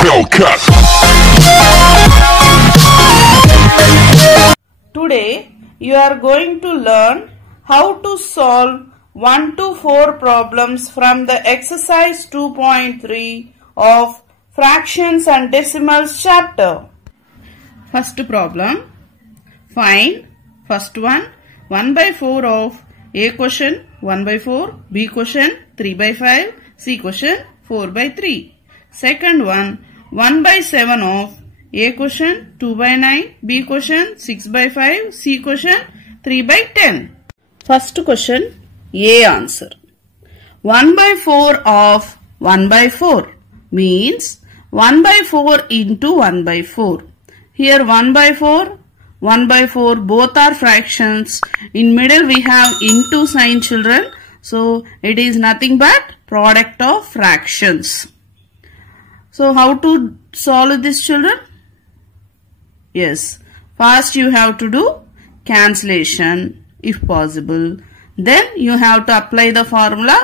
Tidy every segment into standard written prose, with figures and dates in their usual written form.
Hellcat. Today you are going to learn how to solve 1 to 4 problems from the exercise 2.3 of fractions and decimals chapter. First problem, find first one 1 by 4 of A quotient 1 by 4, B quotient 3 by 5, C quotient 4 by 3. Second one 1 by 7 of A quotient 2 by 9, B quotient 6 by 5, C quotient 3 by 10. First question, A answer. 1 by 4 of 1 by 4 means 1 by 4 into 1 by 4. Here 1 by 4, 1 by 4 both are fractions. In middle we have into sign, children. So it is nothing but product of fractions. So how to solve this, children? Yes, first you have to do cancellation if possible. Then you have to apply the formula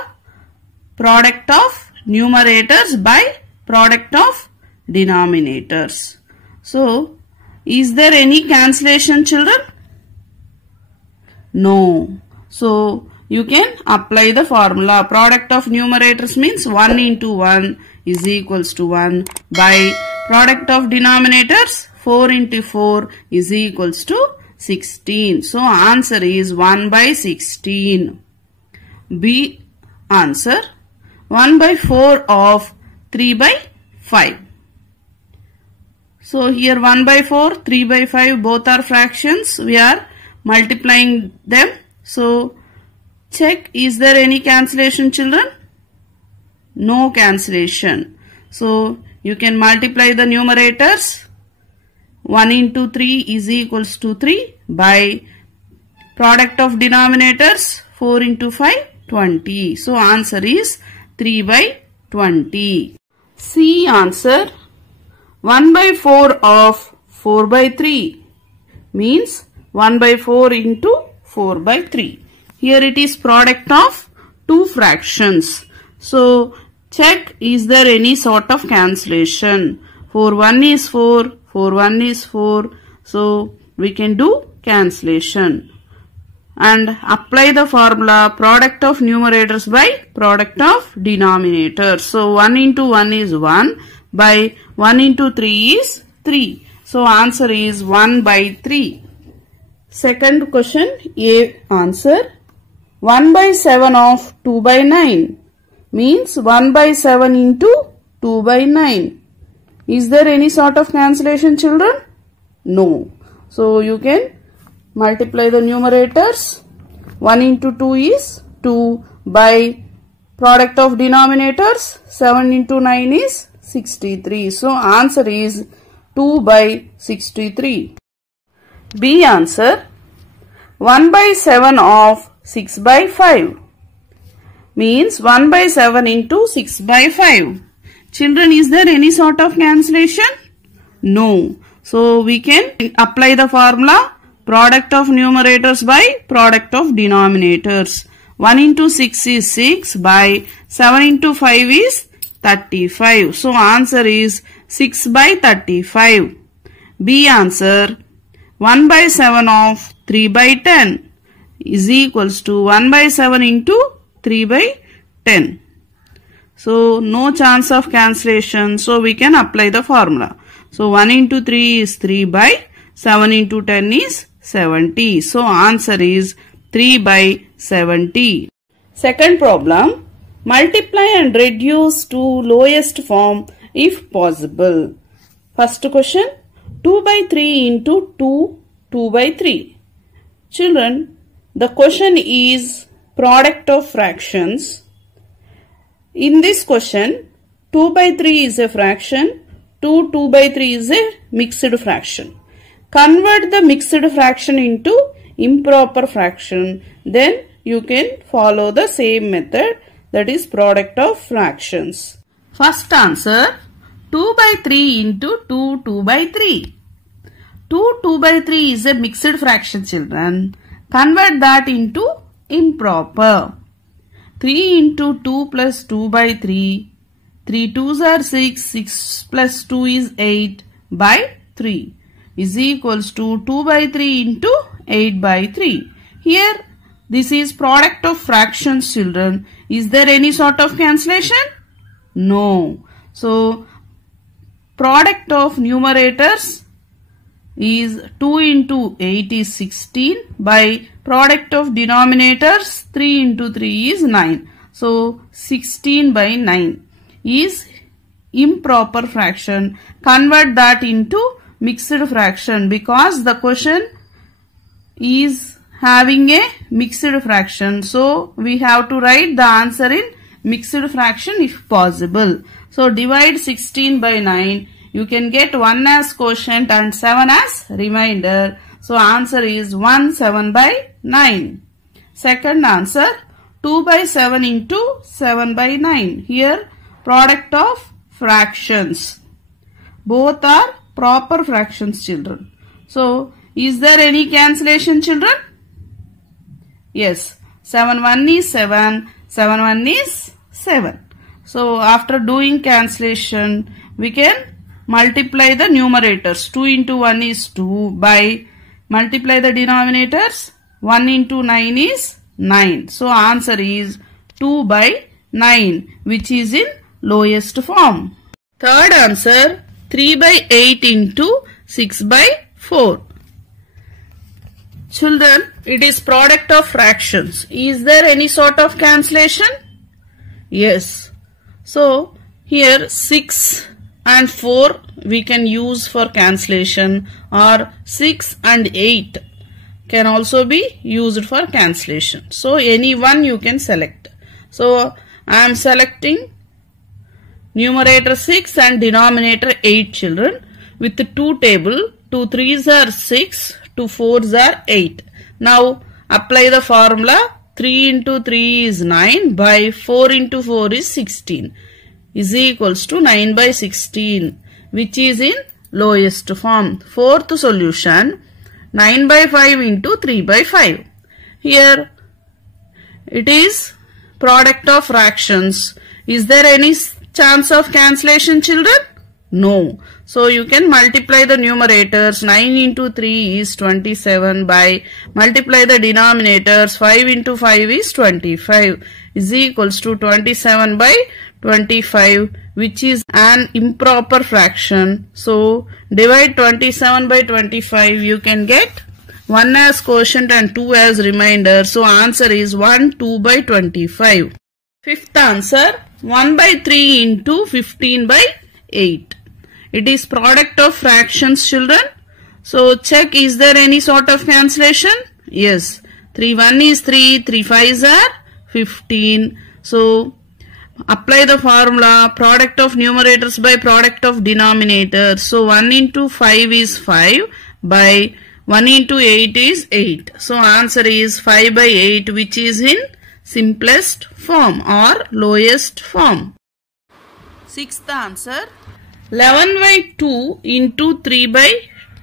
product of numerators by product of denominators. So is there any cancellation, children? No. So you can apply the formula product of numerators means 1 into 1 is equals to 1 by product of denominators 4 into 4 is equals to 16. So answer is 1 by 16. B answer 1 by 4 of 3 by 5. So here 1 by 4, 3 by 5 both are fractions. We are multiplying them. So check, is there any cancellation, children? No cancellation. So you can multiply the numerators. 1 into 3 is equals to 3 by product of denominators 4 into 5, 20. So answer is 3 by 20. C answer 1 by 4 of 4 by 3 means 1 by 4 into 4 by 3. Here it is product of two fractions. So check, is there any sort of cancellation? 4 1 is 4, 4 1 is 4. So we can do cancellation and apply the formula product of numerators by product of denominators. So 1 into 1 is 1 by 1 into 3 is 3. So answer is 1 by 3. Second question, A answer 1 by 7 of 2 by 9 means 1 by 7 into 2 by 9. Is there any sort of cancellation, children? No. So you can multiply the numerators. 1 into 2 is 2 by product of denominators. 7 into 9 is 63. So answer is 2 by 63. B answer 1 by 7 of 6 by 5 means 1 by 7 into 6 by 5. Children, is there any sort of cancellation? No. So we can apply the formula product of numerators by product of denominators. 1 into 6 is 6 by 7 into 5 is 35. So answer is 6 by 35. B answer 1 by 7 of 3 by 10 is equals to 1 by 7 into 3 by 10. So no chance of cancellation. So we can apply the formula. So 1 into 3 is 3 by 7 into 10 is 70. So answer is 3 by 70. Second problem, multiply and reduce to lowest form if possible. First question, 2 by 3 into 2, 2 by 3. Children, the question is product of fractions. In this question, 2 by 3 is a fraction, 2 by 3 is a mixed fraction. Convert the mixed fraction into improper fraction. Then you can follow the same method, that is product of fractions. First answer 2 by 3 into 2 by 3. 2 by 3 is a mixed fraction, children. Convert that into improper. 3 into 2 plus 2 by 3 3 2s are 6, 6 plus 2 is 8 by 3 is equals to 2 by 3 into 8 by 3. Here this is product of fractions, children. Is there any sort of cancellation? No. So product of numerators is 2 into 8 is 16 by product of denominators 3 into 3 is 9. So 16 by 9 is improper fraction. Convert that into mixed fraction because the question is having a mixed fraction. So we have to write the answer in mixed fraction if possible. So divide 16 by 9. You can get 1 as quotient and 7 as remainder. So answer is 1 7 by 9. Second answer 2 by 7 into 7 by 9. Here product of fractions. Both are proper fractions, children. So is there any cancellation, children? Yes. 7 1 is 7. 7 1 is 7. So after doing cancellation we can multiply the numerators. 2 into 1 is 2 by multiply the denominators. 1 into 9 is 9. So answer is 2 by 9 which is in lowest form. Third answer 3 by 8 into 6 by 4. Children, it is product of fractions. Is there any sort of cancellation? Yes. So here 6 and 4 we can use for cancellation, or 6 and 8 can also be used for cancellation. So any one you can select. So I am selecting numerator 6 and denominator 8, children, with the 2 table. 2 3s are 6, 2 4s are 8. Now apply the formula. 3 into 3 is 9 by 4 into 4 is 16 is equals to 9 by 16 which is in lowest form. Fourth solution 9 by 5 into 3 by 5. Here it is product of fractions. Is there any chance of cancellation, children? No. So you can multiply the numerators. 9 into 3 is 27 by multiply the denominators. 5 into 5 is 25 is equals to 27 by 25 which is an improper fraction. So divide 27 by 25. You can get 1 as quotient and 2 as remainder. So answer is 1 2 by 25. Fifth answer 1 by 3 into 15 by 8. It is product of fractions, children. So check, is there any sort of cancellation? Yes. 3 1 is 3, 3 5s are 15. So apply the formula, product of numerators by product of denominators. So 1 into 5 is 5 by 1 into 8 is 8. So answer is 5 by 8 which is in simplest form or lowest form. Sixth answer 11 by 2 into 3 by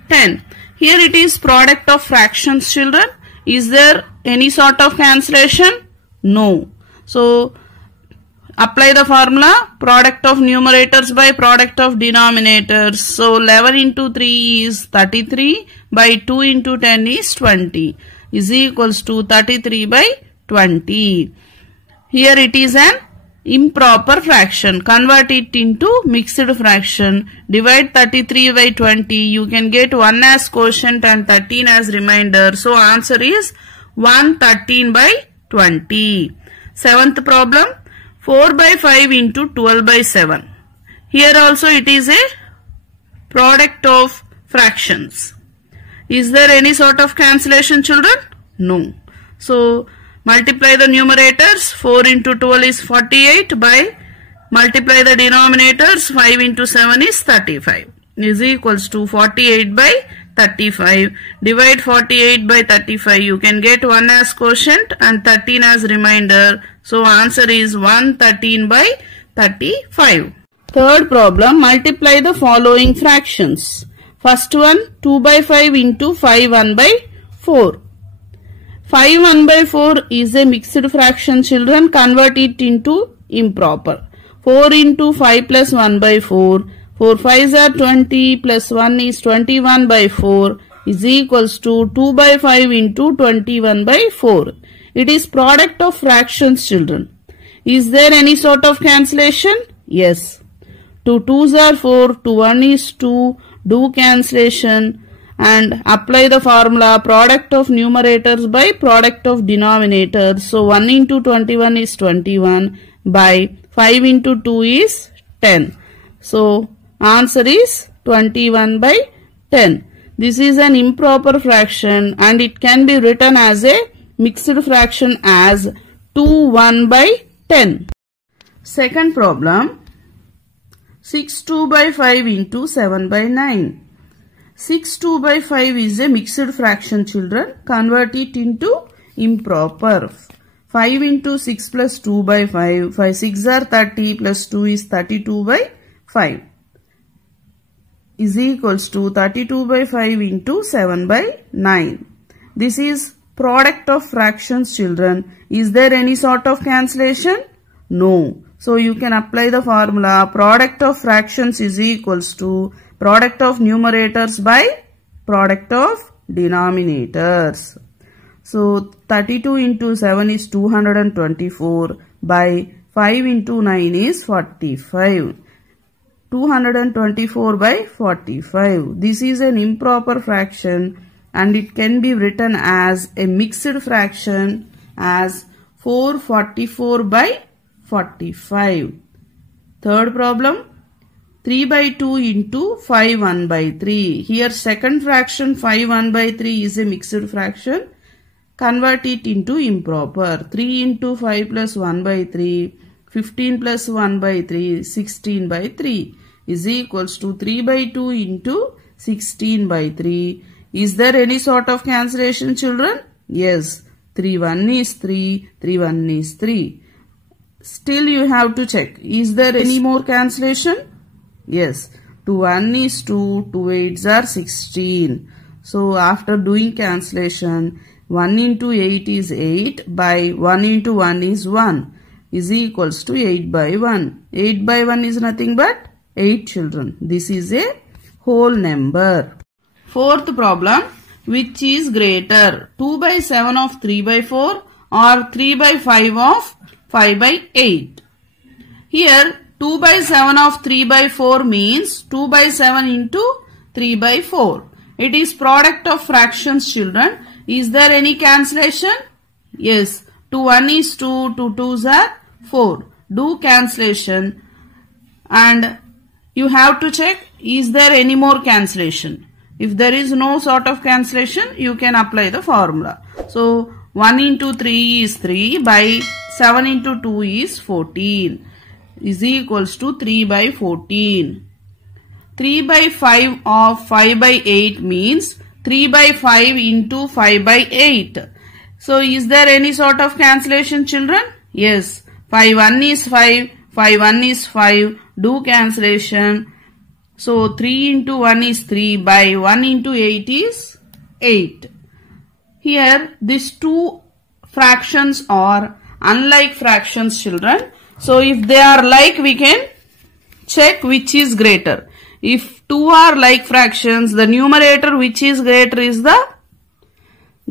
10. Here it is product of fractions, children. Is there any sort of cancellation? No. So apply the formula, product of numerators by product of denominators. So 11 into 3 is 33 by 2 into 10 is 20 is equals to 33 by 20. Here it is an improper fraction. Convert it into mixed fraction. Divide 33 by 20. You can get 1 as quotient and 13 as remainder. So answer is 113 by 20. Seventh problem 4 by 5 into 12 by 7. Here also it is a product of fractions. Is there any sort of cancellation, children? No. So multiply the numerators. 4 into 12 is 48 by multiply the denominators. 5 into 7 is 35 is equals to 48 by 35. Divide 48 by 35. You can get 1 as quotient and 13 as remainder. So answer is 113 by 35. Third problem, multiply the following fractions. First one 2 by 5 into 5 1 by 4. 5 1 by 4 is a mixed fraction, children. Convert it into improper. 4 into 5 plus 1 by 4. 4 5s are 20 plus 1 is 21 by 4 is equals to 2 by 5 into 21 by 4. It is product of fractions, children. Is there any sort of cancellation? Yes. 2 2s are 4, 2 1 is 2, do cancellation and apply the formula product of numerators by product of denominators. So 1 into 21 is 21 by 5 into 2 is 10. So answer is 21 by 10. This is an improper fraction and it can be written as a mixed fraction as 2 1 by 10. Second problem. 6 2 by 5 into 7 by 9. 6 2 by 5 is a mixed fraction, children. Convert it into improper. 5 into 6 plus 2 by 5. 5 6 are 30 plus 2 is 32 by 5 is equals to 32 by 5 into 7 by 9. This is product of fractions, children. Is there any sort of cancellation? No. So you can apply the formula product of fractions is equals to product of numerators by product of denominators. So 32 into 7 is 224 by 5 into 9 is 45. 224 by 45. This is an improper fraction and it can be written as a mixed fraction as 444 by 45. Third problem. 3 by 2 into 5 1 by 3. Here second fraction 5 1 by 3 is a mixed fraction. Convert it into improper. 3 into 5 plus 1 by 3. 15 plus 1 by 3. 16 by 3 is equals to 3 by 2 into 16 by 3. Is there any sort of cancellation, children? Yes. 3 1 is 3. 3 1 is 3. Still you have to check. Is there any more cancellation? Yes. 2 1 is 2. 2 8s are 16. So after doing cancellation, 1 into 8 is 8 by 1 into 1 is 1 is equals to 8 by 1. 8 by 1 is nothing but 8, children. This is a whole number. Fourth problem. Which is greater? 2 by 7 of 3 by 4 or 3 by 5 of 5 by 8? Here 2 by 7 of 3 by 4 means 2 by 7 into 3 by 4. It is product of fractions, children. Is there any cancellation? Yes. 2 1 is 2. 2 2s are 4. Do cancellation and you have to check is there any more cancellation. If there is no sort of cancellation, you can apply the formula. So 1 into 3 is 3 by 7 into 2 is 14 is equals to 3 by 14. 3 by 5 of 5 by 8 means 3 by 5 into 5 by 8. So is there any sort of cancellation, children? Yes. 5 1 is 5. 5 1 is 5. Do cancellation. So 3 into 1 is 3 by 1 into 8 is 8. Here these two fractions are unlike fractions, children. So if they are like, we can check which is greater. If two are like fractions, the numerator which is greater is the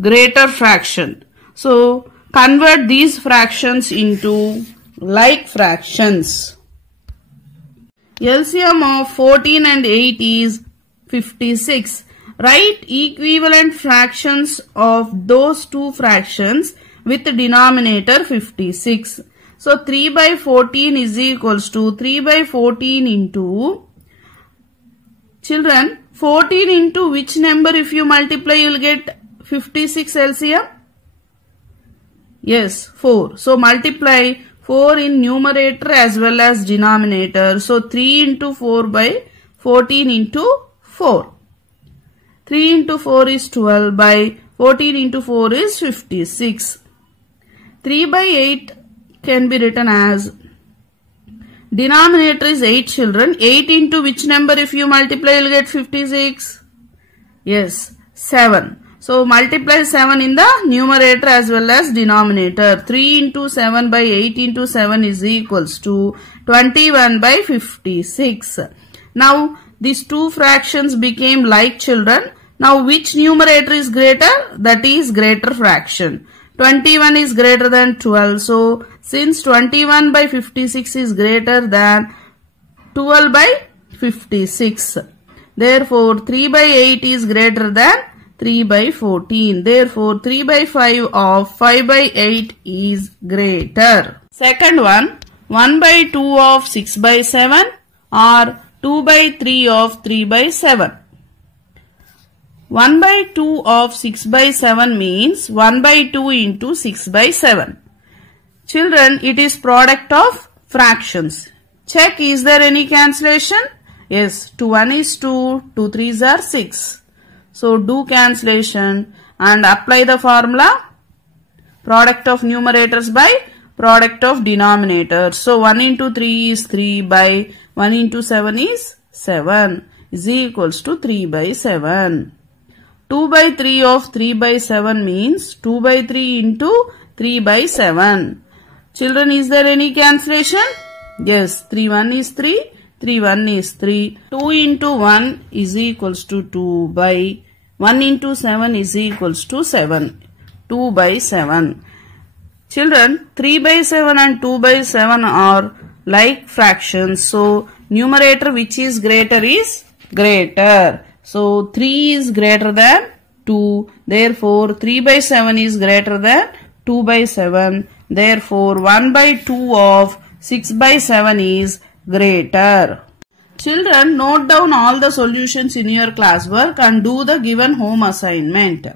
greater fraction. So convert these fractions into like fractions. LCM of 14 and 8 is 56. Write equivalent fractions of those two fractions with denominator 56. So 3 by 14 is equals to 3 by 14 into, children, 14 into which number if you multiply you will get 56 LCM? Yes, 4. So multiply 4 in numerator as well as denominator. So 3 into 4 by 14 into 4. 3 into 4 is 12 by 14 into 4 is 56. 3 by 8 can be written as, denominator is 8, children. 8 into which number if you multiply you will get 56? Yes, 7. So multiply 7 in the numerator as well as denominator. 3 into 7 by 8 into 7 is equals to 21 by 56. Now these two fractions became like children. Now which numerator is greater? That is greater fraction. 21 is greater than 12. So since 21 by 56 is greater than 12 by 56. Therefore 3 by 8 is greater than 3 by 14. Therefore 3 by 5 of 5 by 8 is greater. Second one, 1 by 2 of 6 by 7 or 2 by 3 of 3 by 7. 1 by 2 of 6 by 7 means 1 by 2 into 6 by 7. Children, it is product of fractions. Check, is there any cancellation? Yes, 2 1 is 2, 2 3s are 6. So do cancellation and apply the formula product of numerators by product of denominators. So 1 into 3 is 3 by 1 into 7 is 7 is equals to 3 by 7. 2 by 3 of 3 by 7 means 2 by 3 into 3 by 7. Children, is there any cancellation? Yes, 3 1 is 3, 3 1 is 3. 2 into 1 is equals to 2 by 1 into 7 is equals to 7. 2 by 7. Children, 3 by 7 and 2 by 7 are like fractions. So numerator which is greater is greater. So 3 is greater than 2. Therefore 3 by 7 is greater than 2 by 7. Therefore 1 by 2 of 6 by 7 is greater. Children, note down all the solutions in your classwork and do the given home assignment.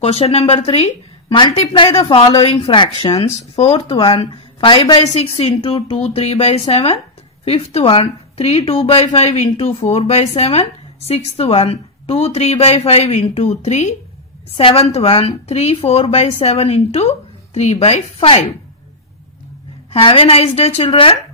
Question number 3. Multiply the following fractions. Fourth one, 5 by 6 into 2 3 by 7. Fifth one, 3 2 by 5 into 4 by 7. Sixth one, 2 3 by 5 into 3. Seventh one, 3 4 by 7 into 3 by 5. Have a nice day, children.